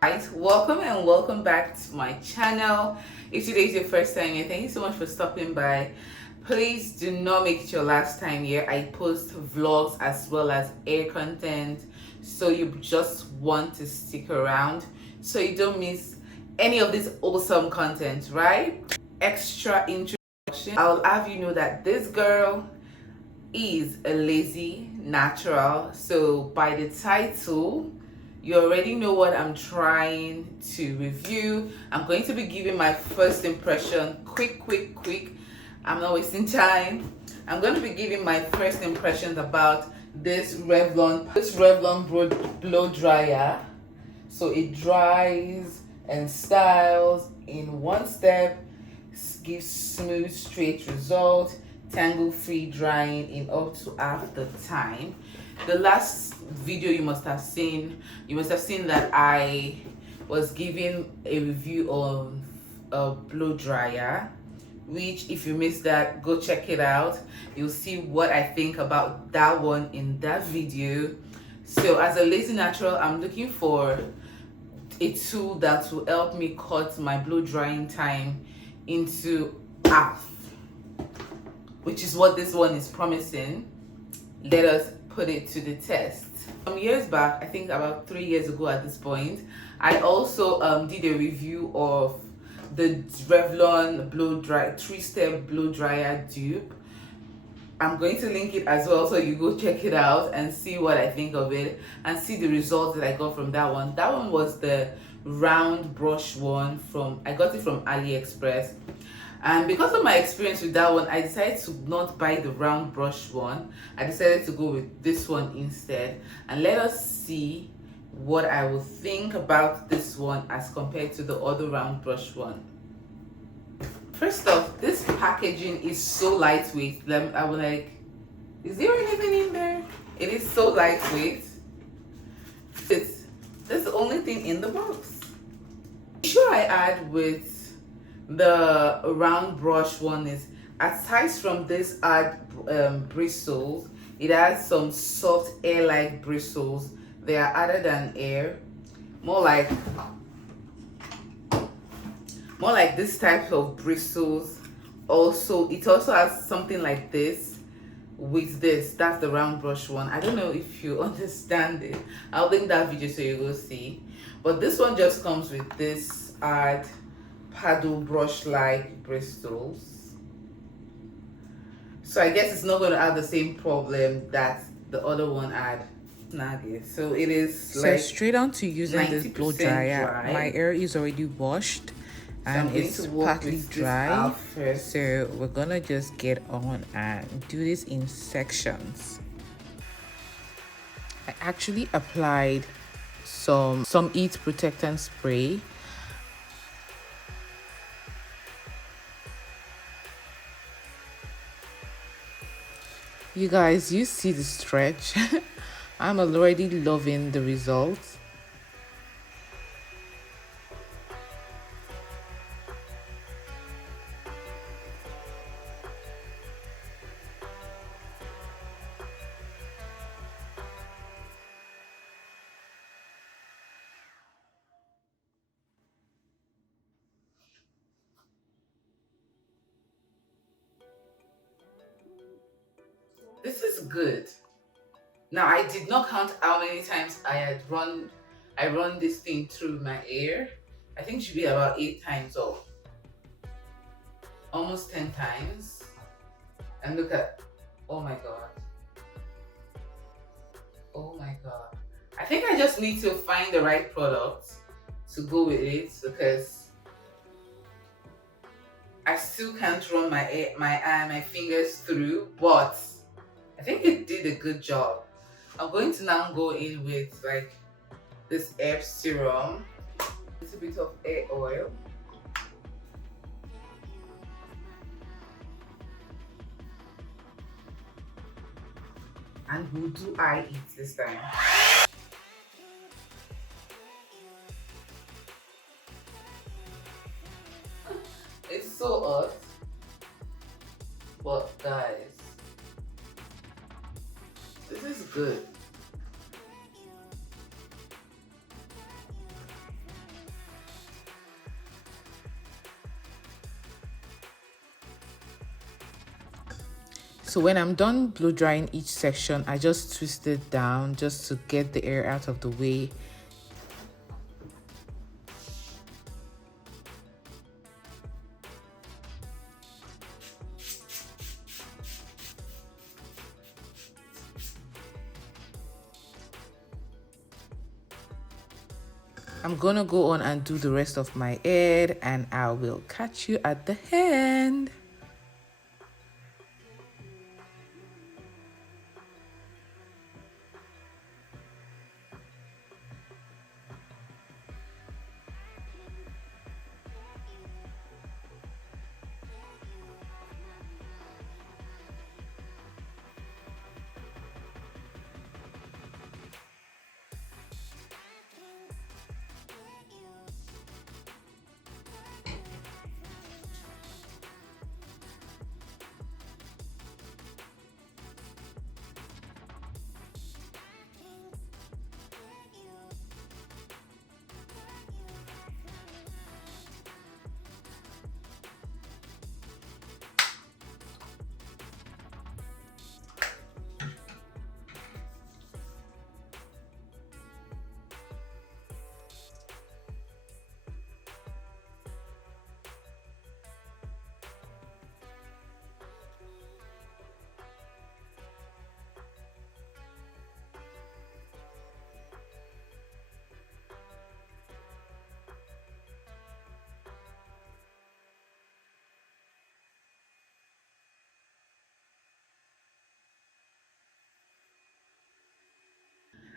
Guys, welcome and welcome back to my channel. If today is your first time here, thank you so much for stopping by. Please do not make it your last time here. I post vlogs as well as air content, so you just want to stick around so you don't miss any of this awesome content, right? Extra introduction, I'll have you know that this girl is a lazy natural. So by the title, you already know what I'm trying to review. I'm going to be giving my first impression. Quick. I'm not wasting time. I'm going to be giving my first impressions about this Revlon blow dryer. So it dries and styles in one step, gives smooth straight result, tangle free drying in up to half the time. The last video you must have seen that I was giving a review on a blow dryer, which if you missed that, go check it out. You'll see what I think about that one in that video. So as a lazy natural, I'm looking for a tool that will help me cut my blow drying time into half, which is what this one is promising. Let us put it to the test. Some years back, I think about 3 years ago at this point, I also did a review of the Revlon blow dry 3-step blow dryer dupe. I'm going to link it as well, so you go check it out and see what I think of it and see the results that I got from that one. That one was the round brush one I got it from AliExpress. And because of my experience with that one, I decided to not buy the round brush one. I decided to go with this one instead. And let us see what I will think about this one as compared to the other round brush one. First off, this packaging is so lightweight. I was like, is there anything in there? It is so lightweight. That's the only thing in the box. Sure, I add with the round brush one is, aside from this add bristles, it has some soft air-like bristles. They are other than air, more like this type of bristles. Also, it also has something like this with this. That's the round brush one. I don't know if you understand it. I'll link that video so you go see. But this one just comes with this paddle brush like bristles. So I guess it's not going to have the same problem that the other one had. So it is like straight on to using this blow dryer. dry. My hair is already washed and it's partly dry, so we're gonna just get on and do this in sections. I actually applied some heat protectant spray. You guys, you see the stretch. I'm already loving the results. This is good. Now I did not count how many times I run this thing through my hair. I think it should be about 8 times or almost 10 times. And look at, oh my god. Oh my god. I think I just need to find the right product to go with it, because I still can't run my fingers through, but I think it did a good job. I'm going to now go in with like this hair serum, a little bit of hair oil, and who do I eat this time? It's so hot, but guys, This is good. So when I'm done blow drying each section, I just twist it down just to get the air out of the way. I'm gonna go on and do the rest of my head, and I will catch you at the end.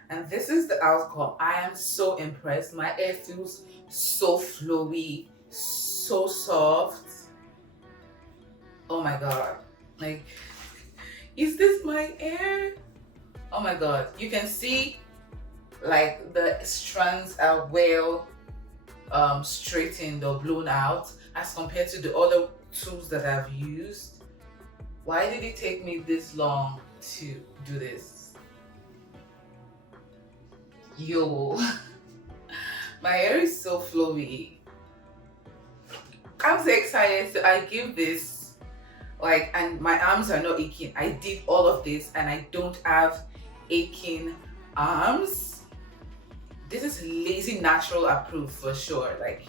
And this is the outcome. I am so impressed. My hair feels so flowy, so soft. Oh my god. Like, is this my hair? Oh my god. You can see like the strands are well straightened or blown out as compared to the other tools that I've used. Why did it take me this long to do this? Yo, my hair is so flowy. I'm so excited. So I give this, like, and my arms are not aching. I did all of this and I don't have aching arms. This is lazy natural approved for sure. Like,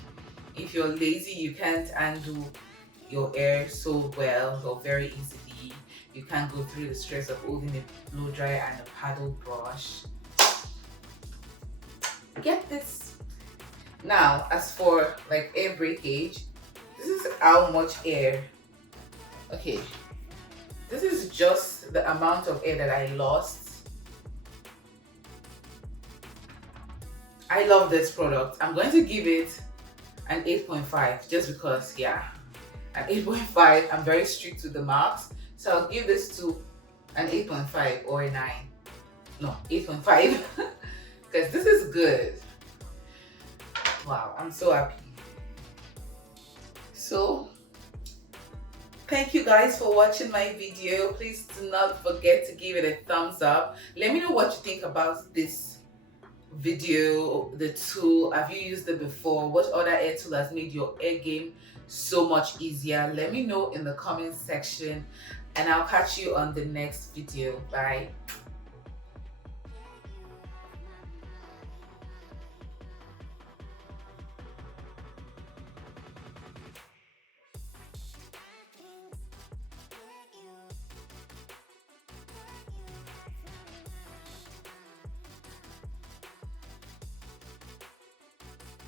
if you're lazy, you can't undo your hair so well or very easily. You can't go through the stress of holding a blow dryer and a paddle brush. Get this. Now, as for like air breakage, this is how much air. Okay, this is just the amount of air that I lost. I love this product. I'm going to give it an 8.5 just because, yeah, an 8.5. I'm very strict with the marks, so I'll give this to an 8.5 or a 9. No, 8.5. Because this is good. Wow, I'm so happy. So, thank you guys for watching my video. Please do not forget to give it a thumbs up. Let me know what you think about this video, the tool. Have you used it before? What other hair tool has made your hair game so much easier? Let me know in the comment section, and I'll catch you on the next video. Bye.